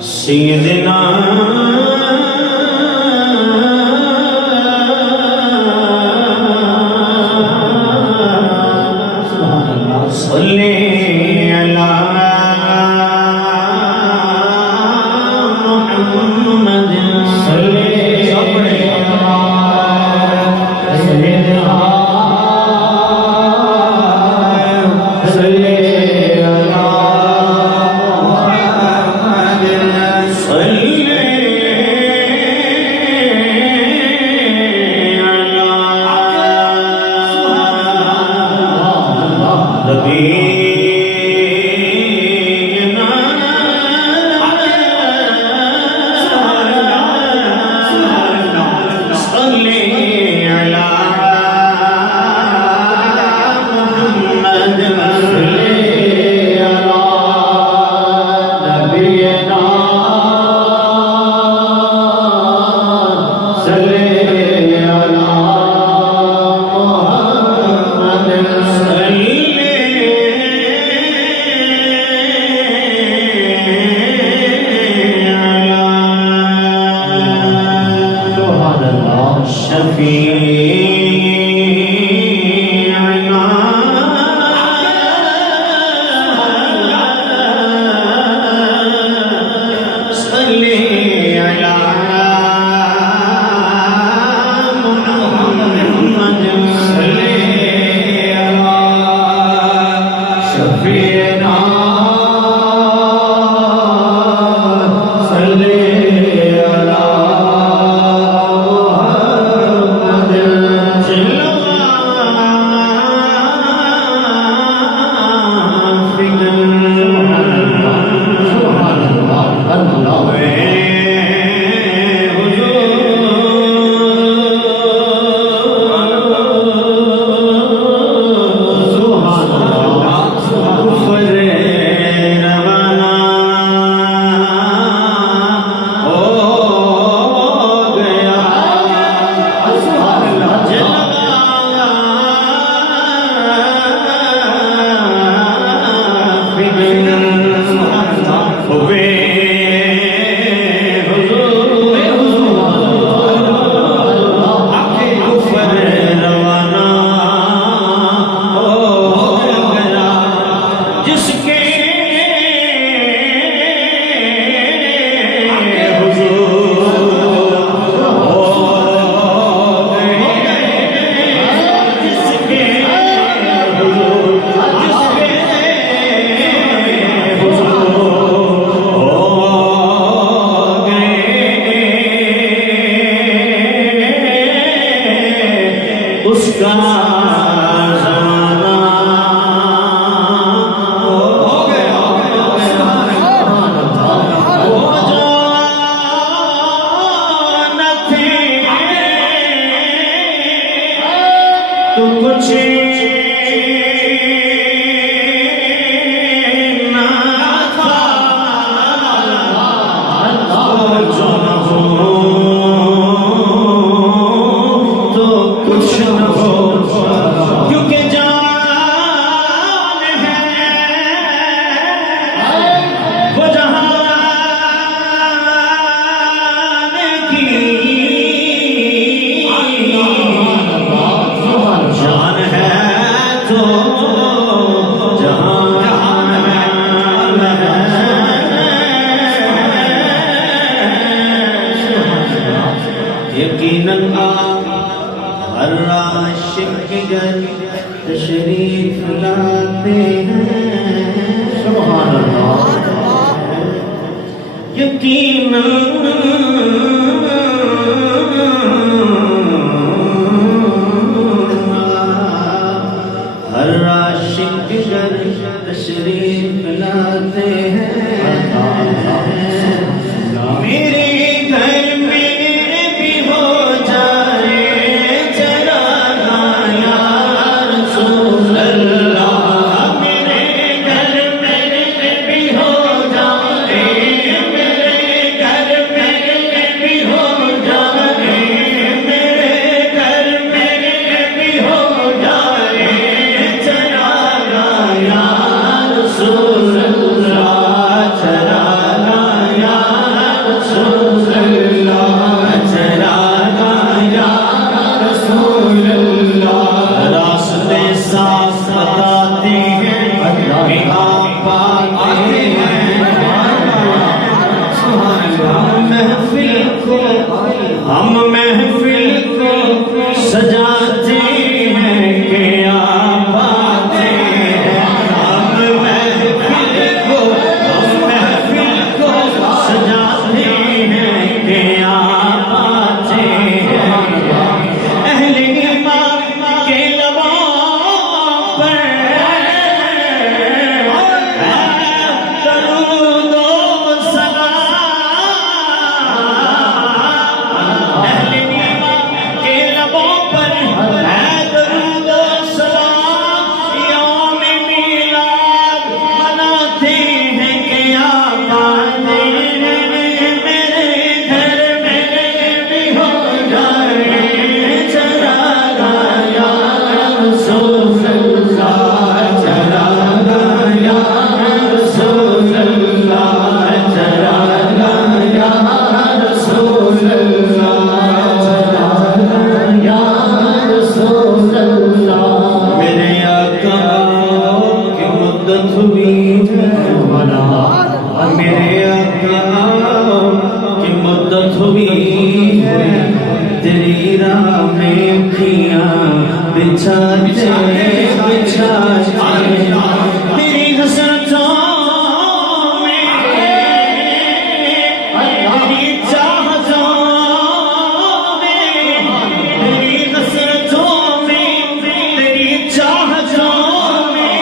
سیدنا صلی علی محمد صلی تشریف لاتے ہیں سبحان اللہ یقیناً ہر عاشق گر تشریف لاتے ہیں رسول میرے آقا کی مدت ہوئی ہے تیری راہ میں کھیاں بچھاتے بچھاتے تیری حسرتوں میں تیری چاہتوں میں تیری حسرتوں میں تیری چاہتوں میں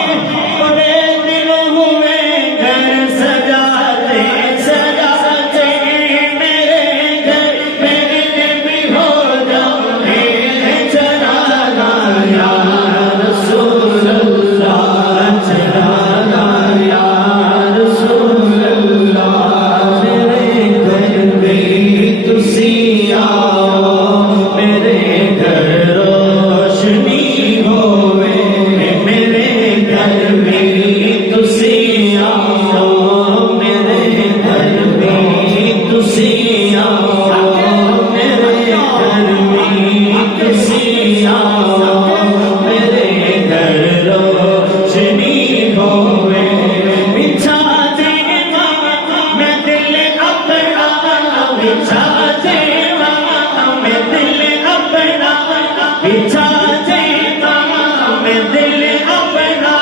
بڑے دل ہوئے گھر سجاتے سجاتے میرے گھر میں بھی ہو جاؤ چراغا یا رسول اللہ چراغا یا رسول اللہ میرے گھر میں تسی آؤ میرے گھر روشنی ہوئے میرے گھر میں تسی آؤ میرے گھر میں تسی آؤ میرے گھر میں تسی آؤ میرے گھر روشنی ہوئے بچھا دے میں دل اپنا بچھا دے میں دل اپنا بچھا دے میں دل اپنا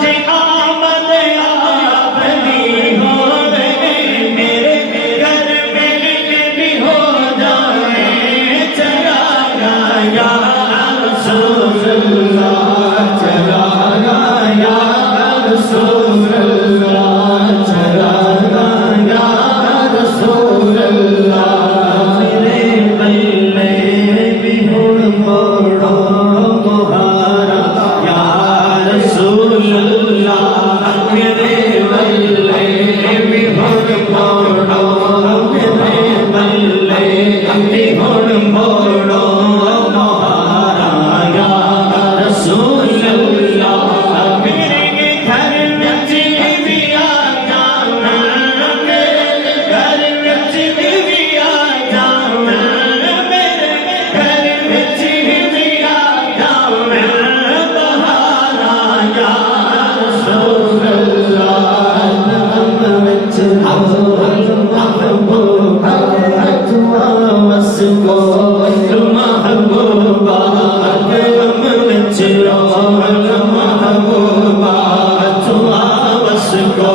جے آمد آپ بھی ہوئے میرے گھر میں بھی ہو جائے چراغا یا رسول اللہ چراغا یا رسول اللہ چراغا یا رسول اللہ میرے بلے بھی ہن موڑو تمہارا یا رسول اللہ میرے بلے بھی ہن موڑو میرے بلے بھی ہن موڑو تمہارا یا رسول اللہ میرے گھر میں بھی آ جانا میرے گھر میں بھی آ جانا میرے گھر میں بھی آ جانا بہارا یا رسول اللہ محبوبہ بس کو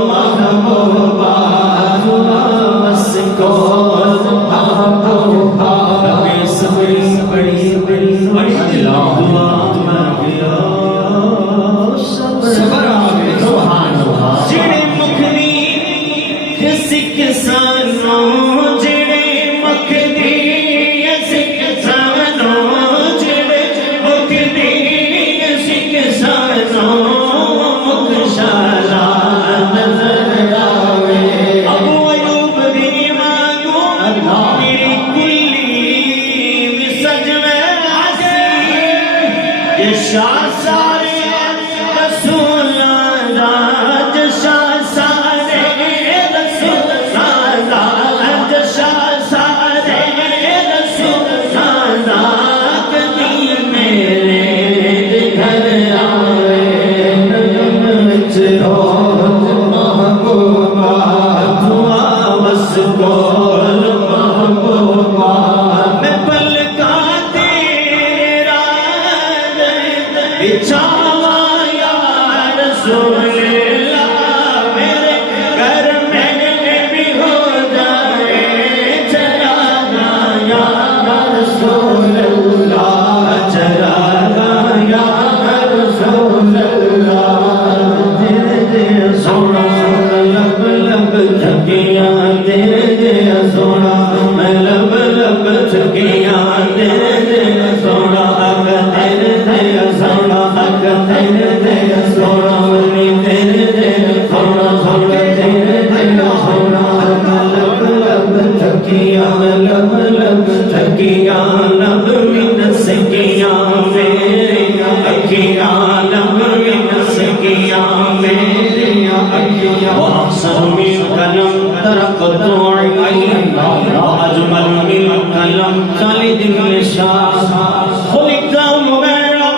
محبوبہ محبوبہ بس کو محبوبہ بس کو محبوبہ بڑی بڑی بڑی بڑی دعا مانگیا صبر آگے سبحان اللہ جڑے مکھنی کسی کسانوں جڑے مکھنی کسی کسانوں جڑے مکھنی کسی کسانوں مکشالا نظر آوے ابو ایوب دی مانگو میری کلی مسج میں آسی یہ شاہ سارے رسول اللہ شاہ سارے رسول اللہ شاہ سارے رسول اللہ کبھی میرے گھر آئے نغمت ہو محبوبہ دعا بس بول محبوبہ میں پلکا تیرا بچھاوا یا رسول اللہ میرے گھر میں بھی ہو جائے چراغا یا رسول اللہ چراغا یا رسول اللہ تیرے دے سونا لب لب تھکیاں تیرے دے سونا میں لب لب تھکیاں تیرے دے سونا تیرے دے سونا تیرے دے سونا تیرے دے سونا سونا تیرے دے سونا لب لب تھکیاں لب لب تھکیاں لب من سکیاں میرے اکھیاں لب من سکیاں میرے اکھیاں وأحسن من كلام ترقت عين وأجمل من كلام خالد النساء خلقت مبرأ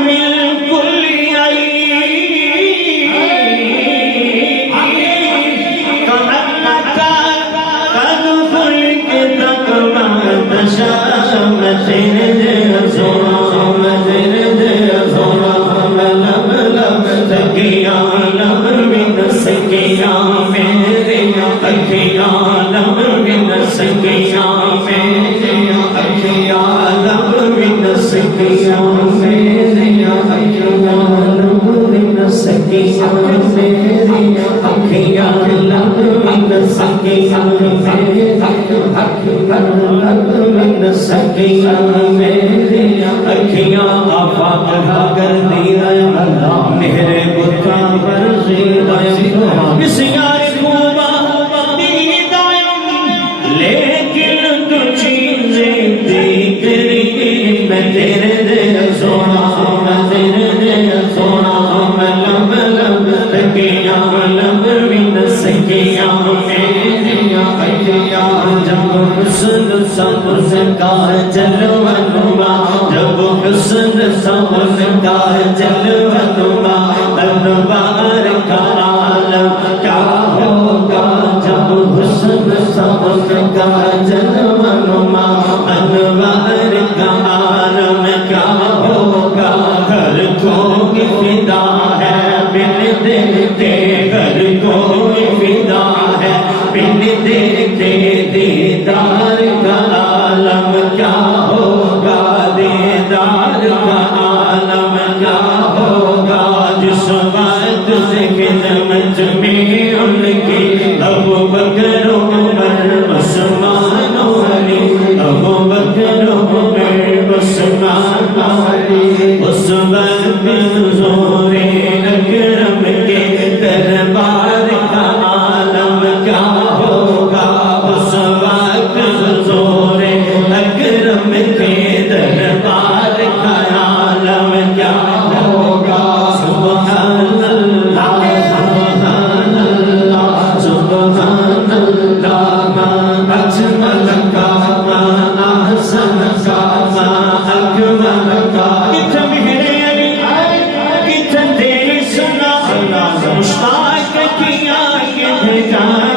من كل عيب مشتاق کیا